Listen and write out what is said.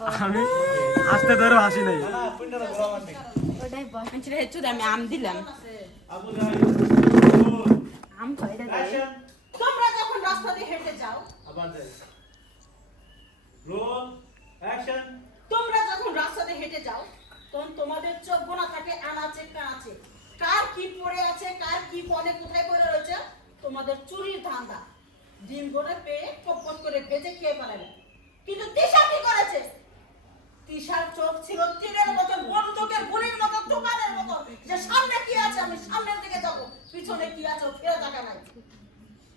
আমি হাসতে ধরো হাসি নাই। ওটাই বল আনছি আমি আম দিলাম আম কয়টা দেয় তোমরা যখন রাস্তা দিয়ে হেঁটে যাও তোমরা যখন রাস্তা দিয়ে হেঁটে যাও তখন তোমাদের চোখ গোনা থাকে আনাচে কানাচে কার কি পড়ে আছে কার কি ফোনে কোথায় পড়ে রয়েছে তোমাদের চুরির ধান্দা। ডিম করে পেয়ে কপট করে বেঁচে খেয়ে পালাবে কিন্তু তিশার চোখ ছিল তীরের মতো বন্দুকের গুলির মতো, দোকানের মতো। যে সামনে কি আছে, আমি সামনের দিকে যাব, পিছনে কি আছে ফিরে দেখা নাই।